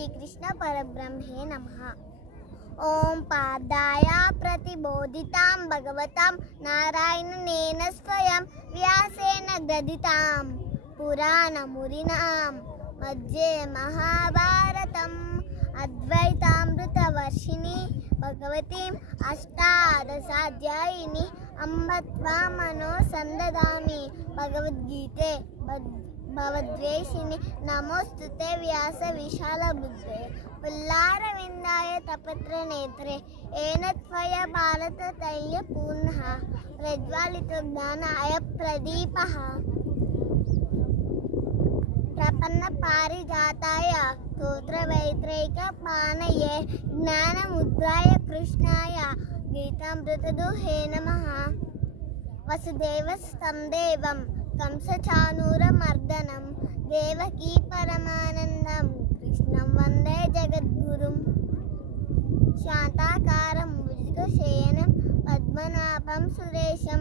శ్రీకృష్ణ పరబ్రహ్మే నమః. ఓం పాదాయ ప్రతిబోధితాం భగవతాం నారాయణేన స్వయం వ్యాసేన గదితాం పురాణమురినాం మధ్యే మహాభారతం అద్వైతామృతవర్షిణి భగవతీం అష్టాదశాధ్యాయిని అంబ త్వామనో సందదామి. భగవద్గీతే భవద్వేషిణి నమోస్తుతే వ్యాస విశాల బుద్ధే పుల్లారవిందాయ తపత్ర నేత్రే ఏన త్వయ భారత తైల్య పూర్ణః ప్రజ్వాలితో జ్ఞానాయ ప్రదీపః. ప్రపన్న పారిజాతాయ స్తోత్రవైత్రైక పానయే జ్ఞానముద్రాయ కృష్ణాయ గీతామృతదుహే నమః. వసుదేవస్తం దేవం కంసచానూరమర్దనం దేవకీ పరమానందం కృష్ణం వందే జగద్గురుం. శాంతాకారం భుజగశయనం పద్మనాభం సురేశం